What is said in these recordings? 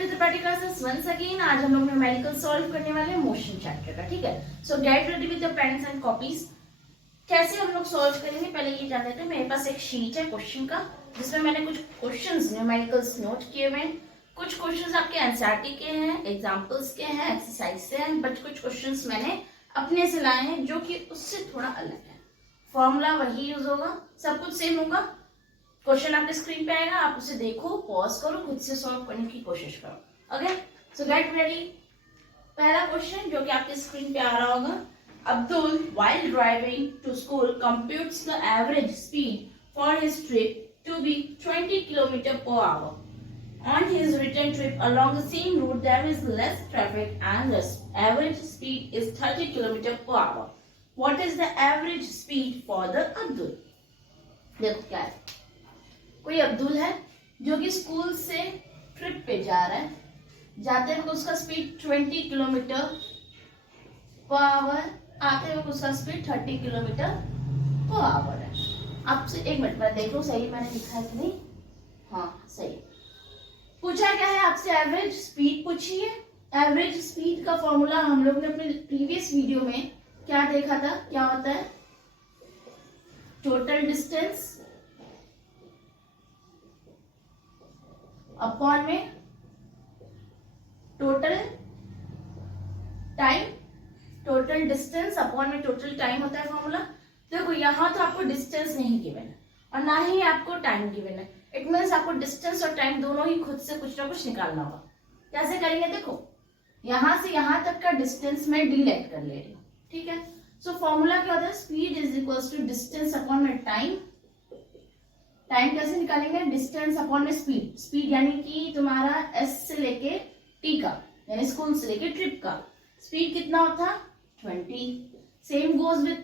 To the पेटी classes once again. आज हम लोग न्यूमेरिकल सॉल्व करने वाले हैं मोशन चैप्टर का, ठीक है। So get ready with the pens and copies. कैसे हम लोग सॉल्व करेंगे पहले ये जान लेते हैं। मेरे पास एक शीट है क्वेश्चन का, जिसमें मैंने कुछ क्वेश्चंस न्यूमेरिकल्स नोट किए हुए हैं। कुछ क्वेश्चंस आपके एनसीईआरटी के हैं, एग्जांपल्स के हैं, एक्सरसाइज से हैं, बट कुछ क्वेश्चंस मैंने अपने से लाए हैं जो कि उससे थोड़ा अलग है। फॉर्मूला वही यूज होगा, सब कुछ सेम होगा। क्वेश्चन आपके स्क्रीन पे आएगा, आप उसे देखो, पॉज करो, खुद से सॉल्व करने की कोशिश करो। ओके, सो गेट रेडी। पहला क्वेश्चन जो कि आपके स्क्रीन पे आ रहा होगा। Abdul while driving to school computes the average speed for his trip to be 20 km per hour. On his return trip along the same route there is less traffic and the average speed is 30 km per hour. What is the average speed for the Abdul? देखो क्या है, कोई अब्दुल है जो कि school से trip पे जा रहा है। जाते वक्त उसका स्पीड 20 किलोमीटर पर आवर, आते वक्त उसका स्पीड 30 किलोमीटर पर आवर है। आपसे एक मिनट में देख लो सही मैंने लिखा है कि नहीं। हाँ सही। पूछा क्या है आपसे, एवरेज स्पीड पूछी है। एवरेज स्पीड का फॉर्मूला हम लोग ने अपने प्रीवियस वीडियो में क्या देखा था, क्या होता है, टोटल डिस्टेंस अपॉन में total time. Total distance upon में टोटल टाइम होता है फॉर्मूला। देखो यहाँ तो आपको डिस्टेंस नहीं गिवन है और ना ही आपको टाइम गिवन है। इट मीन्स आपको डिस्टेंस और टाइम दोनों ही खुद से कुछ ना कुछ निकालना होगा। कैसे करेंगे, देखो यहां से यहां तक का डिस्टेंस मैं डिलीट कर ले रही हूँ, ठीक है। सो फॉर्मूला क्या होता है, speed is equals to distance upon में टाइम। टाइम कैसे निकालेंगे, डिस्टेंस अपॉन में स्पीड। स्पीड यानी कि तुम्हारा एस से लेके टी का, यानी स्कूल से लेके ट्रिप का स्पीड कितना होता, 20। Same goes with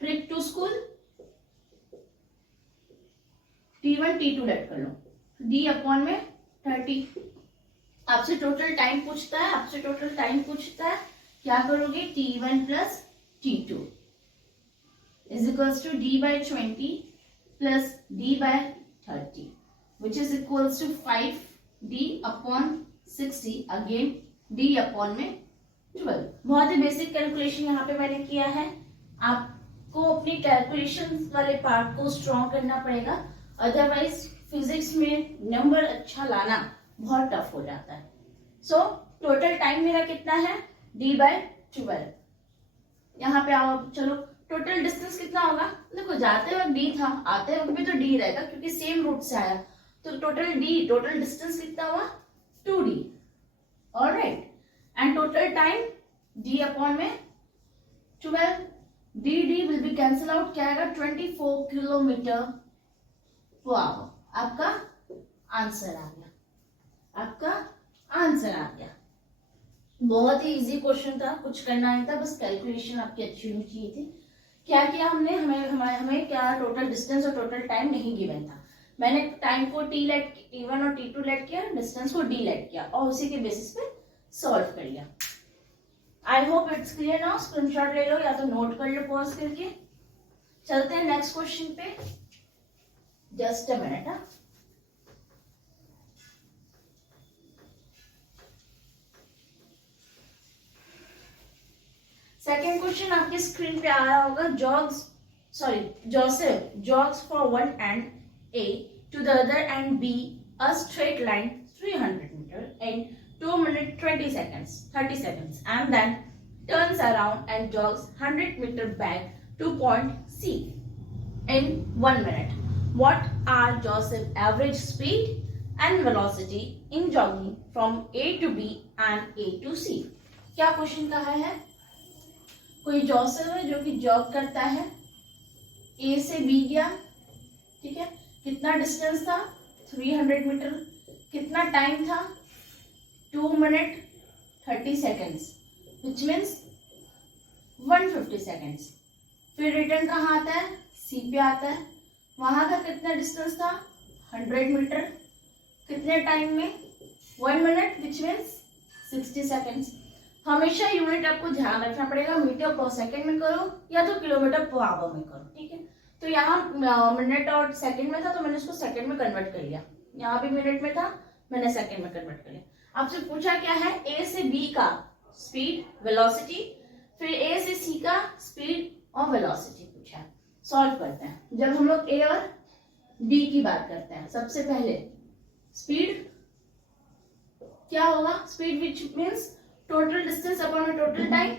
trip to school, T1 T2 let कर लो, D अपॉन में 30। आपसे टोटल टाइम पूछता है, क्या करोगे, T1 plus T2 is equals to D by 20 plus D by 30 which is equals to 5D upon 60 again D upon में 12। बहुत ही बेसिक कैलकुलेशन यहाँ पे मैंने किया है। आपको अपनी कैलकुलेशन वाले पार्ट को स्ट्रॉन्ग करना पड़ेगा, अदरवाइज फिजिक्स में नंबर अच्छा लाना बहुत टफ हो जाता है। सो टोटल टाइम मेरा कितना है, D by 12। यहाँ पे आओ, चलो टोटल डिस्टेंस कितना होगा, देखो जाते वक्त D था, आते वक्त भी तो D रहेगा क्योंकि सेम रूट से आया। तो टोटल डिस्टेंस कितना हुआ, 2D। Alright, and total time D upon में 12। D will be cancel out, क्या आएगा, 24 किलोमीटर पर आवर। आपका आंसर आ गया। बहुत ही इजी क्वेश्चन था, कुछ करना नहीं था, बस कैलकुलेशन आपकी अच्छी होनी चाहिए थी। क्या किया हमने, हमें क्या टोटल डिस्टेंस और टोटल टाइम नहीं गिवन था। मैंने टाइम को T1 और T2 लेट किया, डिस्टेंस को D लेट किया और उसी के बेसिस पे सॉल्व कर लिया। आई hope it's clear now. Screenshot ले लो या तो नोट कर लो पॉज करके। चलते हैं नेक्स्ट क्वेश्चन पे, just a minute. Second question आपके स्क्रीन पे आ रहा होगा। Joseph jogs from one end A to the other end B a straight line 300 meters in 2 minutes 30 seconds and then turns around and jogs 100 meters back to point C in 1 minute. What are Joseph's average speed and velocity in jogging from A to B and A to C? क्या question कहा है, कोई Joseph है जो कि jog करता है, ए से बी गया, ठीक है। कितना डिस्टेंस था, 300 मीटर। कितना टाइम था, 2 minute 30 seconds, which means 150 seconds. फिर रिटर्न कहाँ आता है, सी पे आता है। वहां का कितना डिस्टेंस था, 100 मीटर। कितने टाइम में, 1 मिनट, विच मीन्स 60 सेकेंड्स। हमेशा यूनिट आपको ध्यान रखना पड़ेगा, मीटर पर सेकंड में करो या तो किलोमीटर पर आवर में करो, ठीक है। तो यहाँ मिनट और सेकंड में था तो मैंने उसको सेकंड में कन्वर्ट कर लिया, यहाँ भी मिनट में था मैंने सेकंड में कन्वर्ट कर लिया। आपसे पूछा क्या है, ए से बी का स्पीड वेलोसिटी, फिर ए से सी का स्पीड और वेलोसिटी पूछा है। सॉल्व करते हैं। जब हम लोग ए और बी की बात करते हैं, सबसे पहले स्पीड क्या होगा, speed which means total distance upon में total time,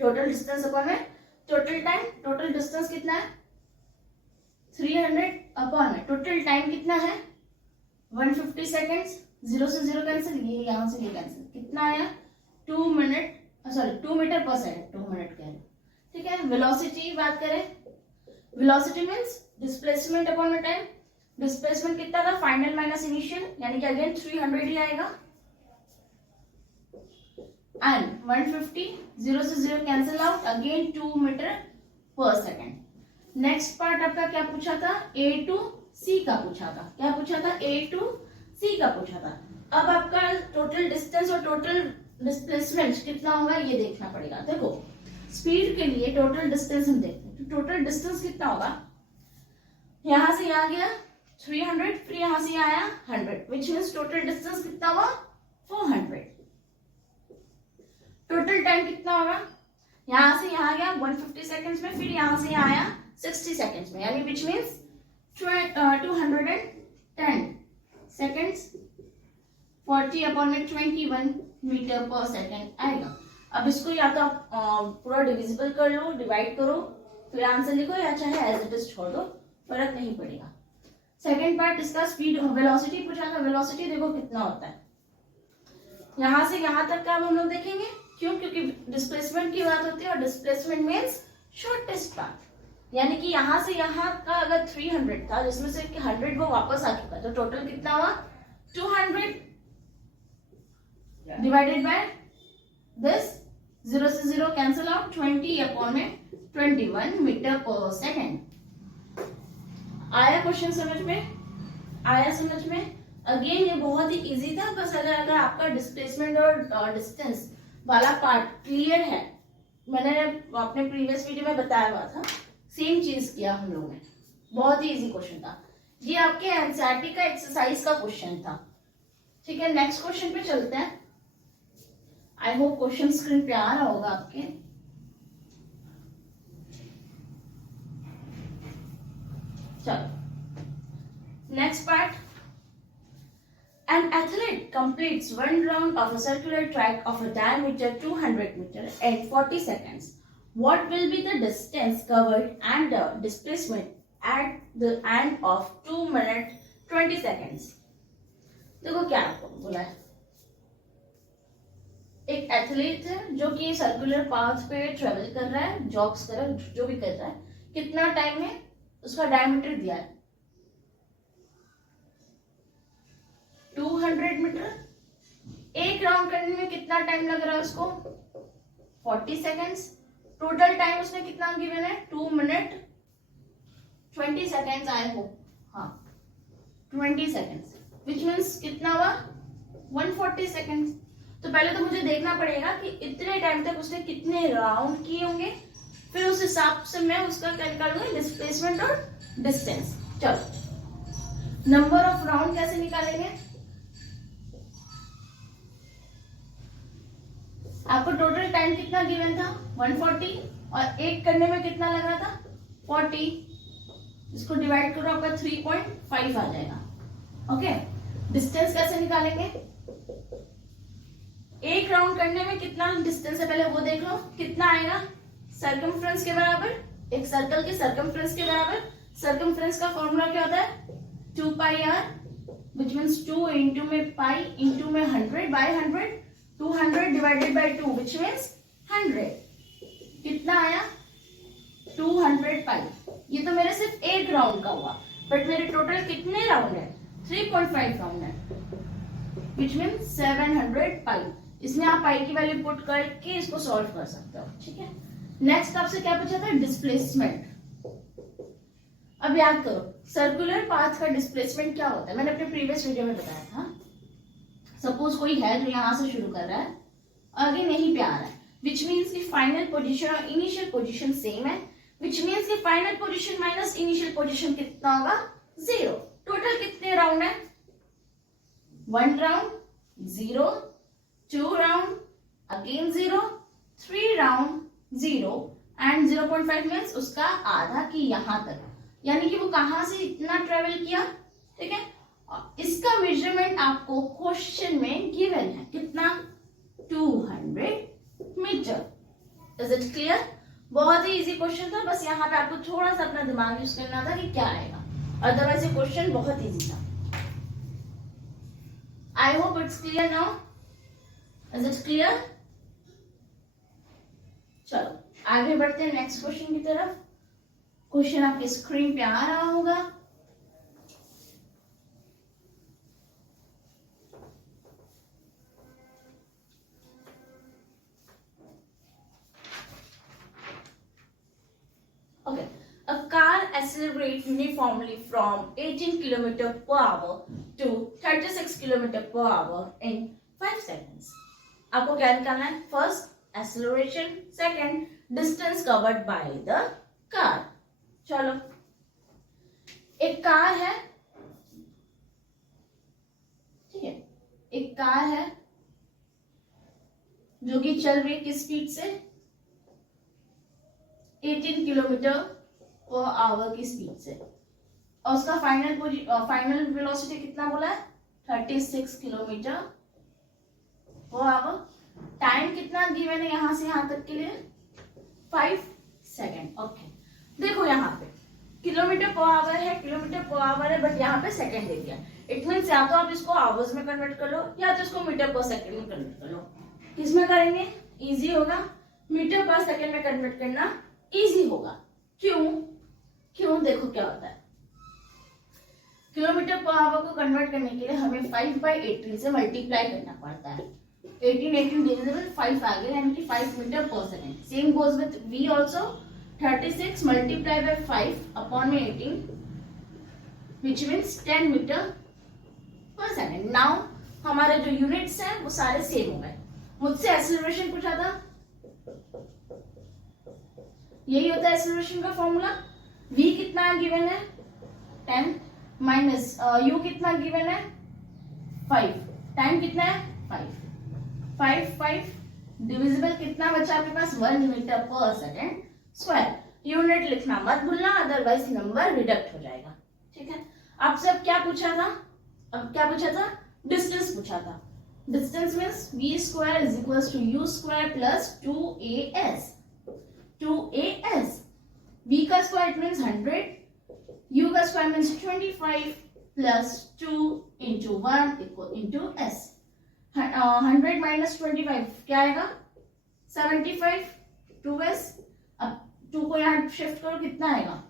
total distance upon में टोटल टाइम। टोटल डिस्टेंस कितना है 300 अपॉन में टोटल टाइम कितना है 150 सेकेंड्स। 0 से 0 कैंसिल, ये यहां से ये कैंसिल, कितना आया 2 मिनट, सॉरी 2 मीटर पर सेकंड, 2 मिनट कह रहे, ठीक है। वेलोसिटी बात करें, वेलोसिटी मींस डिस्प्लेसमेंट अपॉन में टाइम। डिस्प्लेसमेंट कितना था, फाइनल माइनस इनिशियल, यानी कि अगेन 300 ही आएगा। एंड 150, 0 से 0 कैंसिल आउट, अगेन 2 मीटर पर सेकंड। नेक्स्ट पार्ट आपका क्या पूछा था, ए टू सी का पूछा था। क्या पूछा था, ए टू सी का पूछा था। अब आपका टोटल डिस्टेंस और टोटल डिस्प्लेसमेंट कितना होगा ये देखना पड़ेगा। देखो स्पीड के लिए टोटल डिस्टेंस हम देखते हैं, तो टोटल डिस्टेंस कितना होगा, यहां से यहाँ गया 300, फिर यहां से आया 100, विच मीन्स टोटल डिस्टेंस कितना हुआ 400। टोटल टाइम कितना होगा, यहां से यहाँ गया 150 सेकेंड्स में, फिर यहां से आया 60 सेकेंड्स में, यानी विच मीन्स 210 सेकेंड्स। 40 अपॉन में 21 मीटर पर सेकेंड आएगा। अब इसको या तो आप पूरा डिविजिबल कर लो, डिवाइड करो, फिर आंसर लिखो, या चाहे एज इट इज छोड़ दो, फर्क नहीं पड़ेगा। सेकेंड पार्ट इसका स्पीड वेलोसिटी पूछा था। वेलोसिटी देखो कितना होता है, यहां से यहां तक का हम लोग देखेंगे, क्यों, क्योंकि डिस्प्लेसमेंट की बात होती है, और डिस्प्लेसमेंट मीन्स शॉर्टेस्ट पाथ, यानी कि यहां से यहां का अगर 300 था, जिसमें से 100 वो वापस आ चुका, तो टोटल कितना हुआ 200 डिवाइडेड बाय दिस, 0 से 0 कैंसिल आउट, 20 अपॉन में 21 मीटर पर सेकेंड। आया क्वेश्चन समझ में, आया समझ में। अगेन ये बहुत ही इजी था, बस अगर आपका डिस्प्लेसमेंट और डिस्टेंस वाला पार्ट क्लियर है, मैंने अपने प्रीवियस वीडियो में बताया हुआ था, सेम चीज किया हम लोगों ने, बहुत ही इजी क्वेश्चन था ये, आपके एनसीईआरटी का एक्सरसाइज का क्वेश्चन था, ठीक है। नेक्स्ट क्वेश्चन पे चलते हैं। आई होप क्वेश्चन स्क्रीन पे आ रहा होगा आपके। चलो next part, an athlete completes one round of a circular track of a diameter 200 meter in 40 seconds. What will be the distance covered and the displacement at the end of 2 minutes 20 seconds? देखो क्या आपको बोला है, एक athlete है जो कि circular path पे ट्रेवल कर रहा है, जॉग्स कर रहा है, जो भी कर रहा है, कितना टाइम में उसका डायमीटर दिया है 200 मीटर। एक राउंड करने में कितना टाइम लग रहा है उसको 40 सेकेंड्स। टोटल टाइम उसने कितना गिवन है 2 मिनट 20 सेकेंड्स आए हो, हाँ 20 सेकेंड्स, विच मीन्स कितना हुआ 140 सेकेंड्स। तो पहले तो मुझे देखना पड़ेगा कि इतने टाइम तक उसने कितने राउंड किए होंगे, फिर उस हिसाब से मैं उसका क्या निकालूंगी डिस्प्लेसमेंट और डिस्टेंस। चलो नंबर ऑफ राउंड कैसे निकालेंगे, आपको टोटल टाइम कितना गिवन था 140, और एक करने में कितना लगा था 40, इसको डिवाइड करो आपका 3.5 आ जाएगा। ओके, डिस्टेंस कैसे निकालेंगे, एक राउंड करने में कितना डिस्टेंस है पहले वो देख लो, कितना आएगा सर्कमफ्रेंस के बराबर, एक सर्कल के सर्कमफ्रेंस के बराबर। सर्कमफ्रेंस का फॉर्मूला क्या होता है 2 pi r, which means 2 into में पाई इंटू में 100 by 100, 200 divided by 2 which means 100, कितना आया 200 पाई। ये तो मेरे सिर्फ एक राउंड का हुआ, बट मेरे टोटल कितने राउंड है 3.5 राउंड है, विच मीन्स 700 पाई। इसमें आप पाई की वैल्यू पुट करके इसको सॉल्व कर सकते हो, ठीक है। नेक्स्ट आपसे क्या पूछा था डिस्प्लेसमेंट। अब याद करो सर्कुलर पाथ का डिस्प्लेसमेंट क्या होता है, मैंने अपने प्रीवियस वीडियो में बताया था। सपोज कोई है जो यहां से शुरू कर रहा है, आगे नहीं पे आ रहा है, विच मीन्स की फाइनल पोजीशन और इनिशियल पोजीशन सेम है, विच मीन्स की final position minus initial position कितना होगा 0। टोटल कितने राउंड है 1 round, 0, 2 round, again 0, 3 round, 0 and 0.5 means उसका आधा की यहां तक, यानी कि वो कहां से इतना ट्रेवल किया, ठीक है। इसका मेजरमेंट आपको क्वेश्चन में गिवन है, कितना, 200 मीटर। Is it clear? बहुत ही इजी क्वेश्चन था, बस यहाँ पे आपको थोड़ा सा अपना दिमाग यूज करना था कि क्या आएगा, अदरवाइज ये क्वेश्चन बहुत इजी था। आई hope it's clear now. Is it clear? चलो आगे बढ़ते हैं नेक्स्ट क्वेश्चन की तरफ। क्वेश्चन आपके स्क्रीन पे आ रहा होगा। Okay, a car accelerates uniformly from 18 km per hour to 36 km per hour in 5 seconds. आपको क्या निकालना है? First acceleration, second distance covered by the car. चलो, एक कार है, ठीक है, एक कार है जो कि चल रही है किस स्पीड से, 18 किलोमीटर पर आवर की स्पीड से, और उसका फाइनल वेलोसिटी कितना बोला है, 36 किलोमीटर पर आवर। टाइम कितना गिवन है यहां से यहां तक के लिए, 5 सेकेंड। ओके, देखो यहाँ पे किलोमीटर पर आवर है, किलोमीटर पर आवर है, बट यहाँ पे सेकेंड दे दिया। इट मीन्स या तो आप इसको आवर्स में कन्वर्ट कर लो या तो इसको मीटर पर सेकेंड में कन्वर्ट कर लो। किसमें करेंगे? इजी होगा, मीटर पर सेकेंड में कन्वर्ट करना इजी होगा। क्यों देखो क्या होता है, किलोमीटर पर आवर को कन्वर्ट करने के लिए हमें 5/18 से मल्टीप्लाई करना पड़ता है। 18 डिविजिबल 5 आ गया, यानी कि 5 मीटर पर second. Same goes with v also, 36 multiply by 5 upon में 18 व्हिच मींस 10 मीटर पर सेकेंड। नाउ हमारे जो यूनिट्स हैं वो सारे सेम हो गए। मुझसे एक्सेलरेशन पूछा था, यही होता है एक्सेलरेशन का फॉर्मूला। v कितना गिवन है, 10 माइनस u कितना गिवन है, 5, टाइम कितना है, 5 डिविजिबल कितना बचा आपके पास, 1 मीटर पर सेकेंड स्क्वायर। यूनिट लिखना मत भूलना, अदरवाइज नंबर रिडक्ट हो जाएगा, ठीक है। आपसे अब क्या पूछा था, डिस्टेंस पूछा था। Distance means v square is equal to u square plus 2as। 2as, v का स्क्वायर मीन्स 100, u का square means 25 plus 2 into 1 into s। 100 minus 25 क्या आएगा, 75, 2s। अब 2 को यहाँ शिफ्ट करो, कितना आएगा,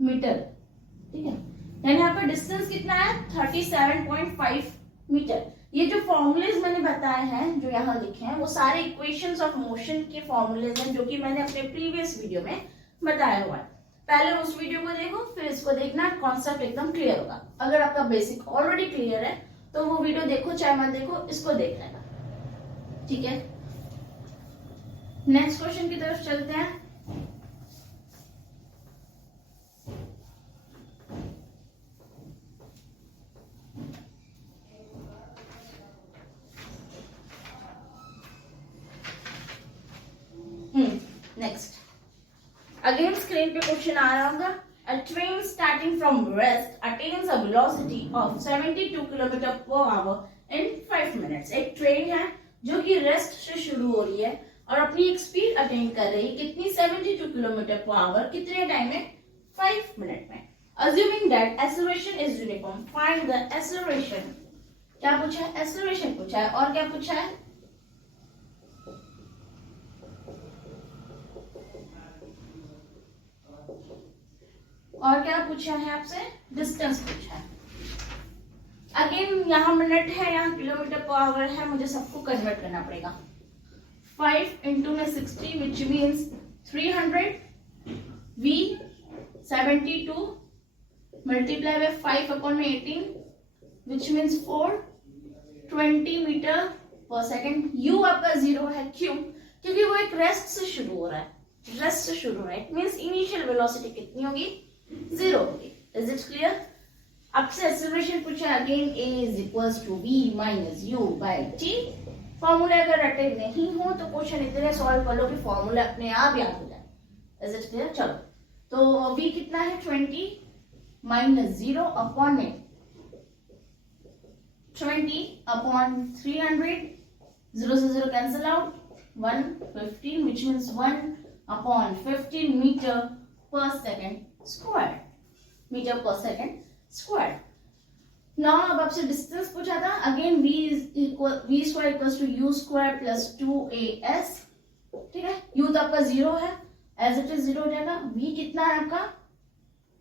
मीटर, ठीक है। यानी यहाँ पर डिस्टेंस कितना है, 37.5 मीटर। ये जो फॉर्मूलेज मैंने बताए हैं, जो यहाँ लिखे हैं, वो सारे इक्वेशंस ऑफ मोशन के फॉर्मूलेज हैं, जो कि मैंने अपने प्रीवियस वीडियो में बताया हुआ है। पहले उस वीडियो को देखो, फिर इसको देखना, कॉन्सेप्ट एकदम क्लियर होगा। अगर आपका बेसिक ऑलरेडी क्लियर है तो वो वीडियो देखो, चाहे मत देखो, इसको देख लेना, ठीक है। नेक्स्ट क्वेश्चन की तरफ चलते हैं। नेक्स्ट, अगेन स्क्रीन पे क्वेश्चन आ रहा होगा। A train starting from rest attains a velocity of 72 km per hour in 5 minutes. एक ट्रेन है जो कि रेस्ट से शुरू हो रही है और अपनी एक स्पीड अटेन कर रही है, कितनी, 72 किलोमीटर पर आवर, कितने टाइम में, 5 मिनट में। Assuming that acceleration is uniform, find the acceleration। क्या पूछा है, एक्सेलरेशन पूछा है, और क्या पूछा है, और क्या पूछा है आपसे, डिस्टेंस पूछा है। अगेन यहाँ मिनट है, यहाँ किलोमीटर पर आवर है, मुझे सबको कन्वर्ट करना पड़ेगा। 5 इंटू में 60 which means 300, v 72 multiply by 5 upon में 18 विच मीन्स 420 मीटर पर सेकेंड। u आपका 0 है, क्यों, क्योंकि वो एक रेस्ट से शुरू हो रहा है, रेस्ट से शुरू हो रहा है। इट मीन्स इनिशियल वेलोसिटी कितनी होगी, 0 होगी। Is it clear? आपसे एक्सेलरेशन पूछा again, a is equals to v minus u by t। Formula अगर रटे नहीं हो तो क्वेश्चन इतने सॉल्व कर लो कि फॉर्मूला अपने आप याद हो जाए। Is it clear? चलो, तो v कितना है 20 माइनस 0 अपॉन में 20 अपॉन 300, 0 से 0 cancel out, 115 which means 1 upon 15 meter per second square, meter per second square। now अब आपसे डिस्टेंस पूछा था, again v square equals to u square plus 2as, ठीक है। u तो आपका 0 है, एज इट इज 0 हो जाएगा। v कितना है आपका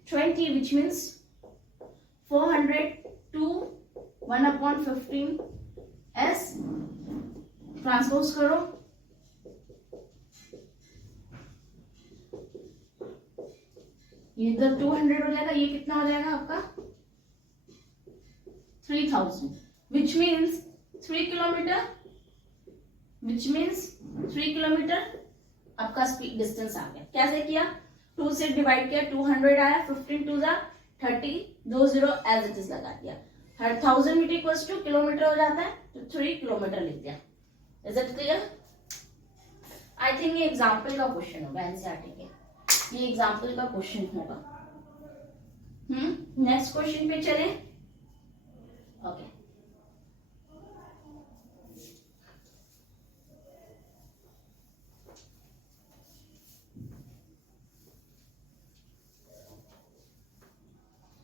20 which means 400 to 1 upon 15 s, transpose करो, ये इधर 200 हो जाएगा, ये कितना हो जाएगा आपका 3000 which means 3 kilometre, which means 3 kilometre आपका स्पीड डिस्टेंस आ गया। कैसे किया, 2 से डिवाइड किया, 200 आया, 15 2 जा 30, 2 0 एज इट इज लगा दिया, हर 1000 मीटर इक्वल्स टू किलोमीटर हो जाता है, तो 3 किलोमीटर लिख दिया। Is it clear? I think ये एग्जाम्पल का क्वेश्चन होगा एनसीईआरटी के, ये एग्जाम्पल का क्वेश्चन होगा। नेक्स्ट क्वेश्चन पे चले। ओके,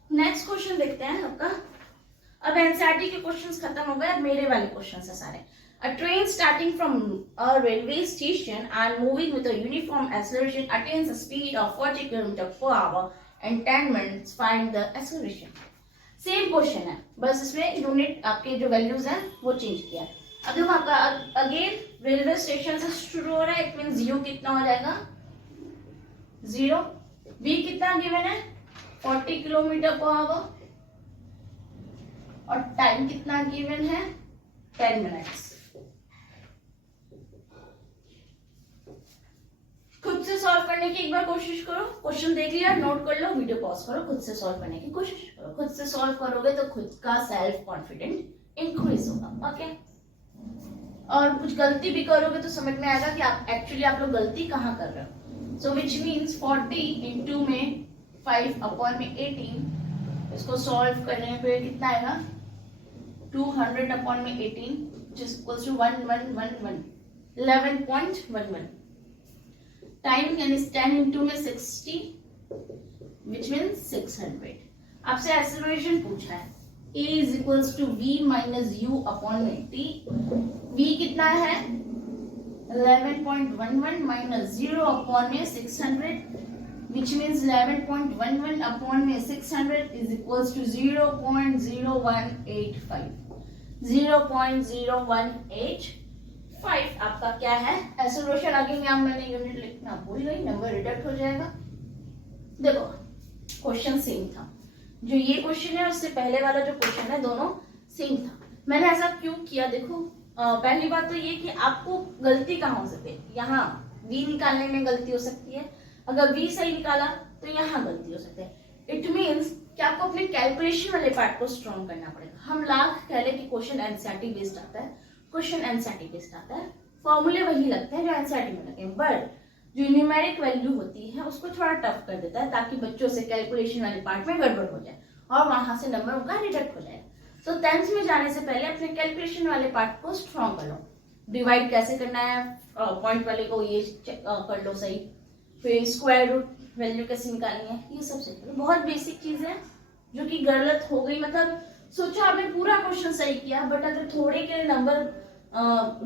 नेक्स्ट क्वेश्चन देखते हैं आपका। अब एनसीईआरटी के क्वेश्चंस खत्म हो गए, अब मेरे वाले क्वेश्चंस है सारे। A train starting from a railway station and moving with a uniform acceleration attains a speed of 40 km per hour in 10 minutes. Find the acceleration. Same question है, बस इसमें यूनिट आपके जो वैल्यूज हैं वो चेंज किया है। अब देखो आपका अगेन रेलवे स्टेशन से शुरू हो रहा है, इट मींस यू कितना हो जाएगा 0, v कितना गिवन है 40 किलोमीटर पर आवर, और टाइम कितना गिवन है 10 मिनट्स। खुद से सॉल्व करने की एक बार कोशिश करो, क्वेश्चन देख लिया नोट कर लो, वीडियो पॉज करो, खुद से सॉल्व करने की कोशिश करो। खुद से सॉल्व करोगे तो खुद का सेल्फ कॉन्फिडेंट इंक्रीज होगा। ओके, और कुछ गलती भी करोगे तो समझ में आएगा कि आप एक्चुअली आप लोग गलती कहाँ कर रहे हो। सो विच मीन्स 40 इंटू में 5 अपॉन में 18, इसको सॉल्व करने पे कितना आएगा 200 अपॉन में 18 which is equals to 11.11। Time यानी 10 इंटू में 60 which means 600। आपसे एक्सेलरेशन पूछा है, a is equals to v minus u upon में t। v कितना है 11.11 minus 0 upon में 600 which means 11.11 upon में 600 is equals to 0.0185। 0.0185 आपका क्या है एक्सेलरेशन। आगे में मैंने यूनिट लिखना भूल गई, नंबर रिडक्ट हो जाएगा। देखो क्वेश्चन सेम था, जो ये क्वेश्चन है उससे पहले वाला जो क्वेश्चन है दोनों सेम था। मैंने ऐसा क्यों किया, देखो पहली बात तो ये कि आपको गलती कहाँ हो सकती है, यहाँ v निकालने में गलती हो सकती है, अगर v सही निकाला तो यहाँ गलती हो सकती है। इट मीन्स कि आपको अपने कैलकुलेशन वाले पार्ट को स्ट्रॉन्ग करना पड़ेगा। हम लाख कह ले कि क्वेश्चन एनसीईआरटी बेस्ड आता है, क्वेश्चन एनसीईआरटी बेस्ड आता है, फॉर्मूले वही लगते हैं जो एनसीईआरटी में लगे, बट जो न्यूमेरिक वैल्यू होती है उसको थोड़ा टफ कर देता है ताकि बच्चों से कैलकुलेशन वाले पार्ट में गड़बड़ हो जाए और वहां से नंबर उनका रिडक्ट हो जाए। सो 10th में जाने से पहले अपने कैलकुलेशन वाले पार्ट को स्ट्रॉन्ग कर लो। डिवाइड कैसे करना है, पॉइंट वाले को ये कर लो सही, फिर स्क्वायर रूट वैल्यू कैसे निकालनी है, ये सब सीख लो। बहुत बेसिक चीज है जो कि गलत हो गई, मतलब सोचो आपने पूरा क्वेश्चन सही किया बट अगर थोड़े के नंबर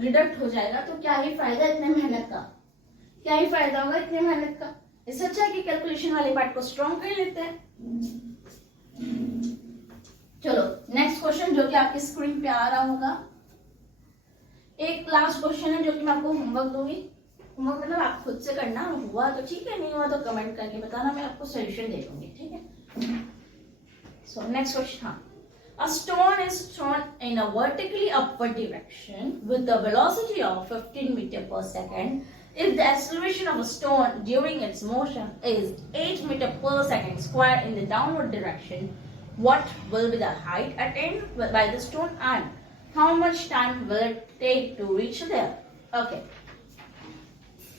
रिडक्ट हो जाएगा तो क्या ही फायदा इतने मेहनत का, क्या ही फायदा होगा इतने मेहनत का। इससे अच्छा है कि कैलकुलेशन वाले पार्ट को स्ट्रॉन्ग कर लेते हैं। चलो नेक्स्ट क्वेश्चन जो कि आपकी स्क्रीन पे आ रहा होगा, एक लास्ट क्वेश्चन है जो कि मैं आपको होमवर्क दूंगी। होमवर्क मतलब आप खुद से करना, हुआ तो ठीक है, नहीं हुआ तो कमेंट करके बताना, मैं आपको सोल्यूशन दे दूंगी, ठीक है। सो नेक्स्ट क्वेश्चन, हाँ, a stone is thrown in a vertically upward direction with the velocity of 15 meter per second. If the acceleration of a stone during its motion is 8 meter per second square in the downward direction, what will be the height attained by the stone and how much time will it take to reach there. Okay,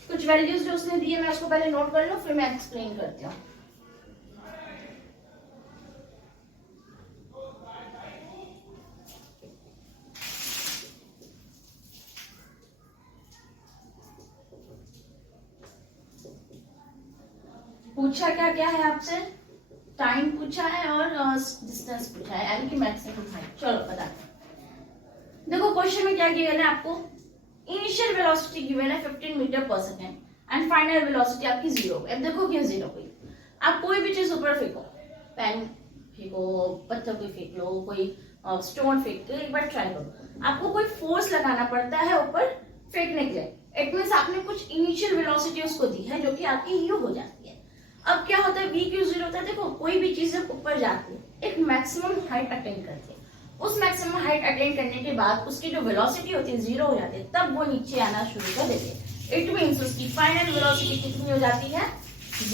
कुछ values जो उसने दिए मैं उसको पहले note कर लूं, फिर मैं एक्सप्लेन करती हूँ. पूछा क्या क्या है आपसे, टाइम पूछा है और डिस्टेंस पूछा है, यानी कि मैक्सिमम हाइट. चलो बताते हैं. देखो क्वेश्चन में क्या गिवन है आपको, इनिशियल वेलोसिटी गिवन है 15 मीटर पर सेकेंड एंड फाइनल वेलोसिटी आपकी 0. अब देखो क्यों 0 हुई. आप कोई भी चीज ऊपर फेंको, पेन फेंको, पत्थर कोई फेंक लो, कोई स्टोन फेंक के एक बार ट्राई करो, आपको कोई फोर्स लगाना पड़ता है ऊपर फेंकने के लिए. इट मींस आपने कुछ इनिशियल वेलोसिटी उसको दी है जो कि आपकी यू हो जाती है. अब क्या होता है, v क्यू 0 होता है. देखो कोई भी चीज जब ऊपर जाती है एक मैक्सिमम हाइट अटेन करती है, उस मैक्सिमम हाइट अटेन करने के बाद उसकी जो वेलोसिटी होती है 0 हो जाती है, तब वो नीचे आना शुरू कर देती है. इट मींस उसकी फाइनल वेलोसिटी कितनी हो जाती है,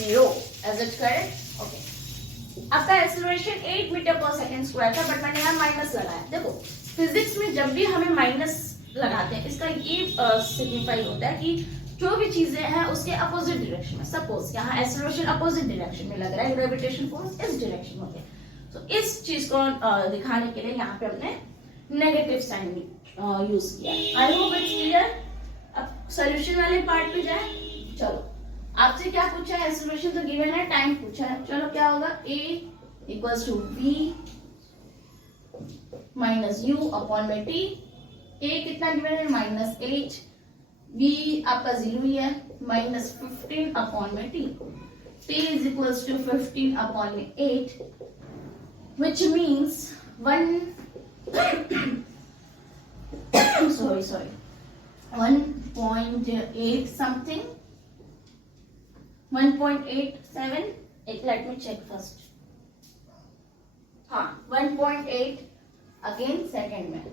0. Is it correct? ओके. आपका एक्सेलरेशन 8 मीटर पर सेकंड स्क्वायर था, बट मैंने यहाँ माइनस लगाया. देखो फिजिक्स में जब भी हमें माइनस लगाते हैं इसका ये सिग्निफाई होता है कि जो भी चीजें हैं उसके अपोजिट डायरेक्शन में. सपोज यहाँ एक्सेलरेशन अपोजिट डायरेक्शन में लग रहा है, ग्रेविटेशन फोर्स इस डायरेक्शन में. तो इस चीज को दिखाने के लिए यहाँ पे हमने नेगेटिव साइन यूज किया. आई होप इट्स क्लियर. अब सॉल्यूशन वाले पार्ट पे जाए. चलो आपसे क्या पूछा है, एक्सेलरेशन तो गिवन है, टाइम पूछा है. चलो क्या होगा, a equals to v minus u upon में t. a कितना गिवन है, -8. v आपका 0 ही है, -15 अपॉन में t. t is equals to 15 upon में 8, which means 1.8 something, 1.87. let me check first. हाँ 1.8 अगेन सेकेंड में.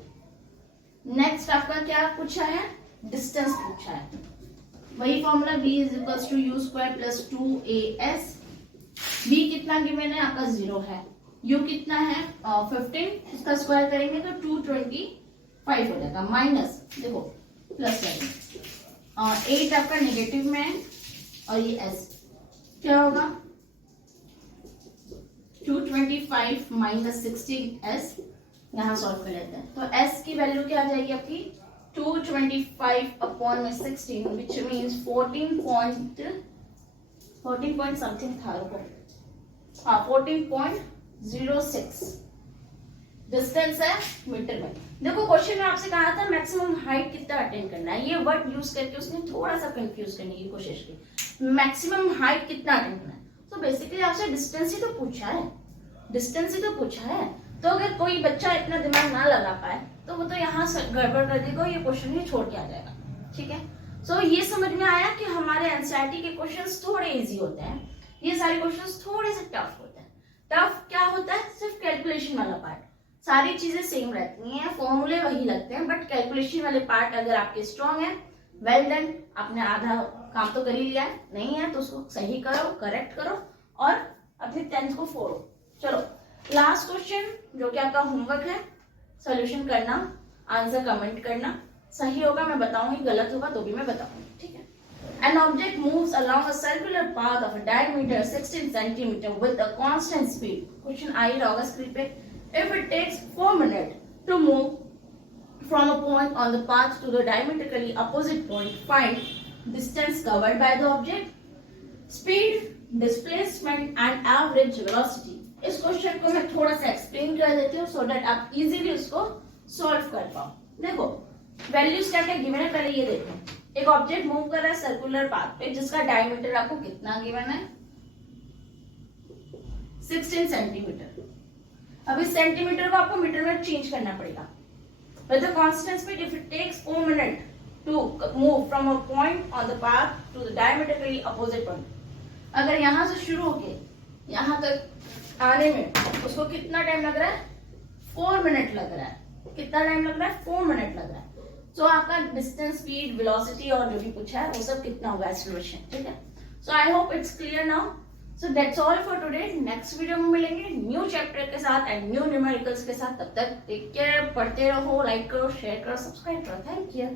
नेक्स्ट आपका क्या पूछा है, डिस्टेंस पूछा है. वही formula v is equals to u square plus 2as. v कितना गिवन है आपका 0 है, u कितना है 15, इसका स्क्वायर करेंगे तो 225 हो जाएगा. माइनस देखो प्लस 8 आपका नेगेटिव में है और ये s क्या होगा, 225 माइनस 16s. यहाँ सॉल्व कर लेते हैं. तो s की वैल्यू क्या आ जाएगी आपकी, 225 अपॉन में 16 विच मीन्स 14 पॉइंट समथिंग था. रुको, हाँ 14.06 डिस्टेंस है मीटर में. देखो क्वेश्चन में आपसे कहा था मैक्सिमम हाइट कितना अटेन करना है, ये वर्ड यूज करके उसने थोड़ा सा कंफ्यूज करने की कोशिश की. मैक्सिमम हाइट कितना अटेन करना है, तो बेसिकली आपसे डिस्टेंस ही तो पूछा है, डिस्टेंस ही तो पूछा है. तो अगर कोई बच्चा इतना दिमाग ना लगा पाए तो वो तो यहाँ से गड़बड़ कर देगा, ये क्वेश्चन ही छोड़ के आ जाएगा. ठीक है, सो ये समझ में आया कि हमारे एनसीईआरटी के क्वेश्चंस थोड़े इजी होते हैं, ये सारे क्वेश्चंस थोड़े से टफ होते हैं. टफ क्या होता है, सिर्फ कैलकुलेशन वाला पार्ट. सारी चीजें सेम रहती हैं, फॉर्मूले वही लगते हैं, बट कैलकुलेशन वाले पार्ट अगर आपके स्ट्रॉन्ग है, वेल डन, आपने आधा काम तो कर ही लिया है. नहीं है तो उसको सही करो, करेक्ट करो और अपनी 10th को फोड़ो. चलो लास्ट क्वेश्चन जो कि आपका होमवर्क है, सॉल्यूशन करना, आंसर कमेंट करना. सही होगा मैं बताऊंगी, गलत होगा तो भी मैं बताऊंगी. ठीक है. An object moves along a circular path of a diameter 16 cm with a constant speed. Question आ ही रहा होगा स्क्रीन पे. If it takes 4 minutes to move from a point on the path to the diametrically opposite point, find distance covered by the object, speed, displacement and average velocity. इस question को मैं थोड़ा सा एक्सप्लेन कर देती हूँ so that आप easily उसको सॉल्व कर पाओ. देखो वैल्यूज क्या क्या गिवन है, पहले ये देखो. एक ऑब्जेक्ट मूव कर रहा है सर्कुलर पाथ पे जिसका डायमीटर आपको कितना गिवन है, 16 सेंटीमीटर. अब इस सेंटीमीटर को आपको मीटर में चेंज करना पड़ेगा. With the constant speed, if it takes 4 minutes to move from a point on the path to the diametrically opposite point. अगर यहाँ से शुरू होके यहाँ तक आने में उसको कितना टाइम लग रहा है, 4 मिनट लग रहा है. कितना टाइम लग रहा है, 4 मिनट लग रहा है. सो आपका डिस्टेंस, स्पीड, वेलोसिटी और जो भी पूछा है वो सब कितना होगा, एक्सेलरेशन. ठीक है. So I hope it's clear now. So that's all for today. Next video में मिलेंगे न्यू चैप्टर के साथ एंड न्यू न्यूमेरिकल्स के साथ। तब तक टेक केयर, पढ़ते रहो, लाइक करो, शेयर करो, सब्सक्राइब करो। Thank you.